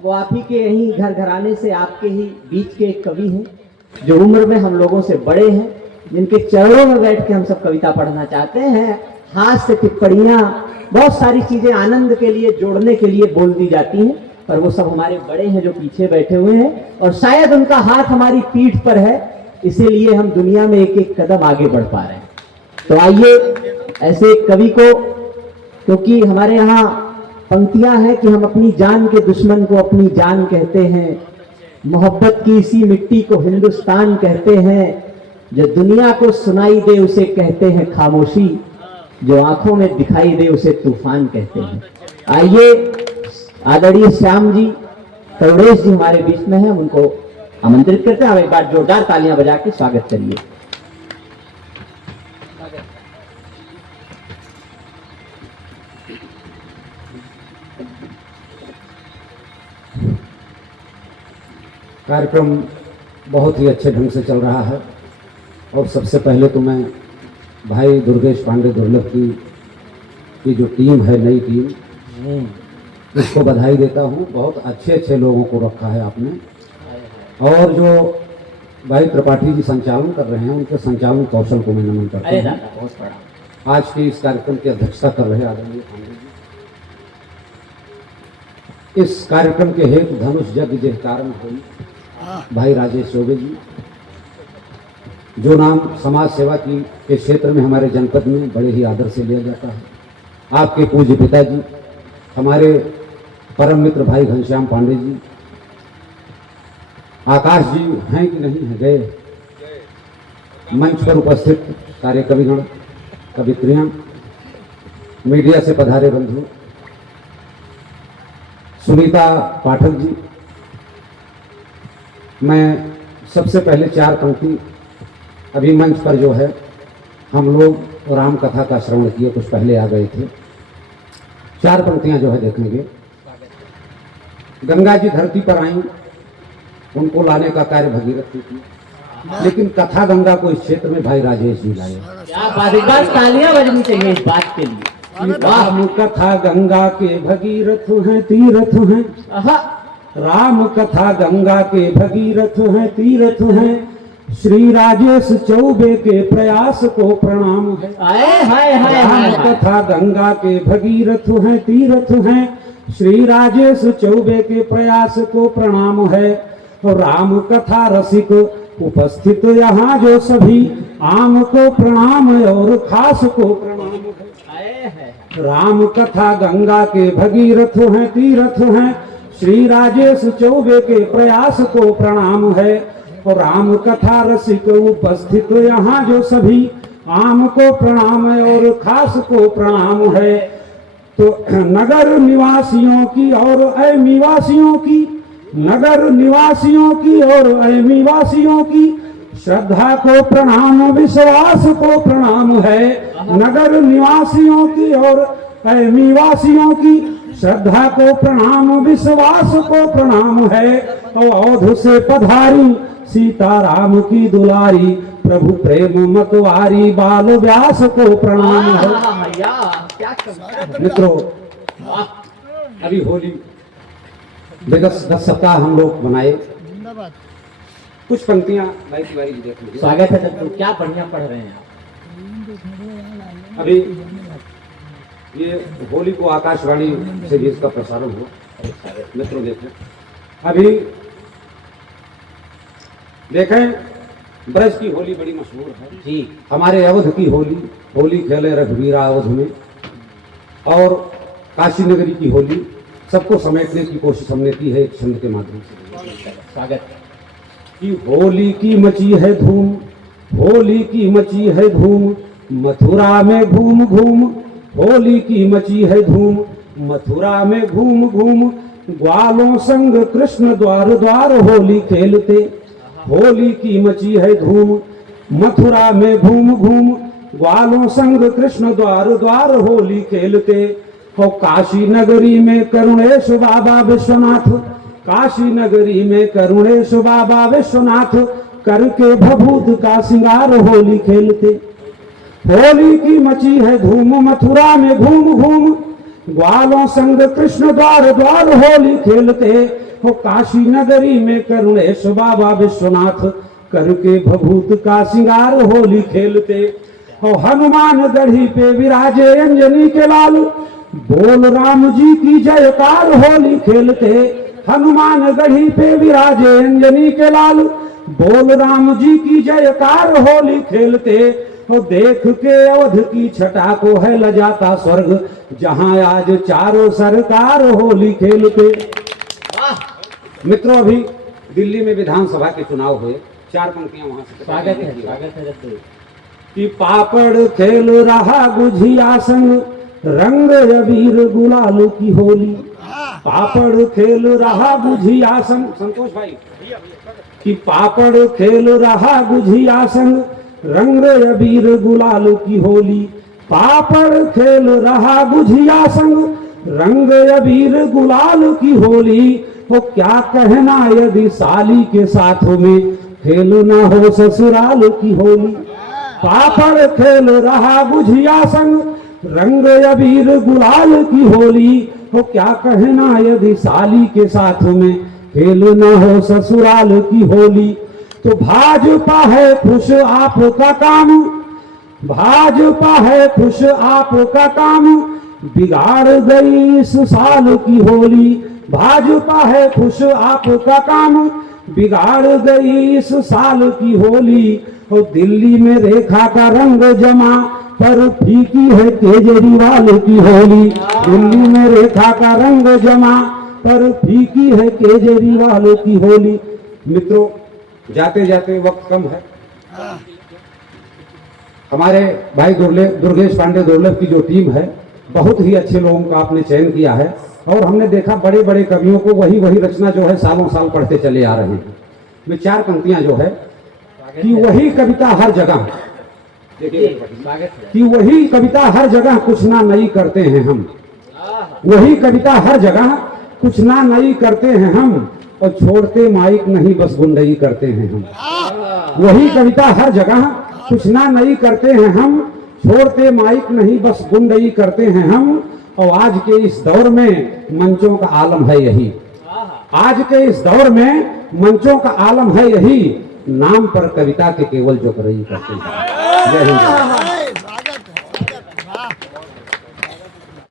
वो आप ही के यहीं घर घराने से आपके ही बीच के एक कवि हैं, जो उम्र में हम लोगों से बड़े हैं, जिनके चरणों में बैठ के हम सब कविता पढ़ना चाहते हैं। हास्य टिप्पणियां, बहुत सारी चीजें आनंद के लिए, जोड़ने के लिए बोल दी जाती हैं, पर वो सब हमारे बड़े हैं जो पीछे बैठे हुए हैं, और शायद उनका हाथ हमारी पीठ पर है, इसीलिए हम दुनिया में एक एक कदम आगे बढ़ पा रहे हैं। तो आइए ऐसे एक कवि को, क्योंकि हमारे यहाँ पंक्तियां हैं कि हम अपनी जान के दुश्मन को अपनी जान कहते हैं, मोहब्बत की इसी मिट्टी को हिंदुस्तान कहते हैं, जो दुनिया को सुनाई दे उसे कहते हैं खामोशी, जो आंखों में दिखाई दे उसे तूफान कहते हैं। आइए आदरणीय श्याम जी, करुणेश जी हमारे बीच में हैं, उनको आमंत्रित करते हैं। हम एक बार जोरदार तालियां बजा के स्वागत करिए। कार्यक्रम बहुत ही अच्छे ढंग से चल रहा है, और सबसे पहले तो मैं भाई दुर्गेश पांडे दुर्लभ की जो टीम है, नई टीम, इसको बधाई देता हूँ। बहुत अच्छे अच्छे लोगों को रखा है आपने, और जो भाई त्रिपाठी जी संचालन कर रहे हैं, उनके संचालन कौशल को मैं नमन करता हूँ। आज की इस कार्यक्रम की अध्यक्षता कर रहे आदरणीय पांडे जी। इस कार्यक्रम के हेतु धनुष यज्ञ जिस कारण हुई भाई राजेश चौबे जी, जो नाम समाज सेवा की के क्षेत्र में हमारे जनपद में बड़े ही आदर से लिया जाता है। आपके पूज्य पिताजी, हमारे परम मित्र भाई घनश्याम पांडे जी, आकाश जी हैं कि नहीं है, गए, मंच पर उपस्थित कार्य कविगण, कवित्रियां, मीडिया से पधारे बंधु, सुनीता पाठक जी, मैं सबसे पहले चार पंक्ति अभी मंच पर जो है हम लोग राम कथा का श्रवण किए, कुछ पहले आ गए थे। चार पंक्तियां जो है देखेंगे। गंगा जी धरती पर आई, उनको लाने का कार्य भगीरथ ने किया, लेकिन कथा गंगा को इस क्षेत्र में भाई राजेश जी लाए। क्या बात, तालियां बजनी चाहिए इस बात के लिए। राम कथा गंगा के भगीरथ हैं, तीरथ हैं। राम कथा गंगा के भगीरथ हैं, तीरथ हैं। श्री राजेश चौबे के प्रयास को प्रणाम है। राम कथा गंगा के भगीरथ हैं, तीरथ हैं। श्री राजेश चौबे के प्रयास को प्रणाम है। और राम कथा रसिक उपस्थित यहाँ जो सभी, आम को प्रणाम और खास को प्रणाम है। राम कथा गंगा के भगीरथ हैं, तीरथ हैं। श्री राजेश चौबे के प्रयास को प्रणाम है। और राम कथा रसिक उपस्थित यहाँ जो सभी, आम को प्रणाम है और खास को प्रणाम है। तो नगर निवासियों की और अनिवासियों की, नगर निवासियों की और अनिवासियों की श्रद्धा को प्रणाम, विश्वास को प्रणाम है। नगर निवासियों की और अनिवासियों की श्रद्धा को प्रणाम, विश्वास को प्रणाम है। और अवध से पधारी सीताराम की दुलारी, प्रभु प्रेम मतवारी, बाल व्यास को प्रणाम है। मित्रों, अभी होली विगत 10 सप्ताह हम लोग बनाए। कुछ पंक्तियां भाई तिवारी जी देखेंगे। स्वागत है सर, क्या बढ़िया पढ़ रहे हैं आप। अभी ये होली को आकाशवाणी से भी इसका प्रसारण हुआ, मित्रों देखें। अभी देखें, ब्रज की होली बड़ी मशहूर है जी। हमारे अवध की होली, होली खेले रघुवीरा अवध में, और काशी नगरी की होली, सबको समेटने की कोशिश हमने की है एक छंद के माध्यम से। स्वागत कि होली की मची है धूम, होली की मची है धूम, मथुरा में घूम घूम। होली की मची है धूम, मथुरा में घूम घूम। ग्वालों संग कृष्ण द्वार द्वार होली खेलते। होली की मची है धूम, मथुरा में घूम घूम। ग्वालों संग कृष्ण द्वार द्वार होली खेलते। हो काशी नगरी में करुणेश बाबा विश्वनाथ, काशी नगरी में करुणेश बाबा विश्वनाथ, करके भभूत का सिंगार होली खेलते। होली की मची है धूम, मथुरा में घूम घूम। ग्वालों संग कृष्ण द्वार द्वार होली खेलते। हो काशी नगरी में करुणेश बाबा विश्वनाथ करके भभूत का सिंगार होली खेलते। हो हनुमान गढ़ी पे विराजे अंजनी के लाल, बोल राम जी की जयकार होली खेलते। हनुमान गढ़ी पे विराजे अंजनी के लाल, बोल राम जी की जयकार होली खेलते। तो देख के अवध की छटा को है लजाता स्वर्ग, जहां आज चारों सरकार होली खेलते। मित्रों, अभी दिल्ली में विधानसभा के चुनाव हुए, 4 पंक्तियां वहां से स्वागत है। कि पापड़ खेल रहा गुझिया संग, रंग अबीर गुलाल की होली। पापड़ खेल रहा गुझिया संग, संतोष भाई, कि पापड़ खेल रहा गुझिया संग, रंग अबीर गुलाल की होली। पापड़ खेल रहा गुझिया संग, रंग अबीर गुलाल की होली। वो क्या कहना यदि साली के साथों में खेल ना हो ससुराल की होली। पापड़ खेल रहा गुझिया संग, रंग अबीर गुलाल की होली। वो क्या कहना यदि साली के साथ में खेल न हो ससुराल की होली। तो भाजपा है खुश आपका काम, भाजपा है खुश आपका काम, बिगाड़ गई इस साल की होली। भाजपा है खुश आपका काम, बिगाड़ गई इस साल की होली। तो दिल्ली में रेखा का रंग जमा, पर फीकी है केजरीवाल की होली। दिल्ली में रेखा का रंग जमा, पर फीकी है केजरीवाल की होली। मित्रों, जाते जाते वक्त कम है। हमारे भाई दुर्गेश पांडे दुर्लभ की जो टीम है, बहुत ही अच्छे लोगों का आपने चयन किया है। और हमने देखा बड़े बड़े कवियों को वही रचना जो है सालों साल पढ़ते चले आ रहे हैं। में 4 पंक्तियां जो है कि वही कविता हर जगह, कि वही कविता हर जगह कुछ ना नई करते हैं हम। वही कविता हर जगह कुछ ना नई करते हैं हम, और छोड़ते माइक नहीं बस गुंडई करते हैं हम। वही कविता हर जगह कुछ ना नई करते हैं हम, छोड़ते माइक नहीं बस गुंडई करते हैं हम। और आज के इस दौर में मंचों का आलम है यही, आज के इस दौर में मंचों का आलम है यही, नाम पर कविता के केवल जो करई करते हैं। जय हिंद।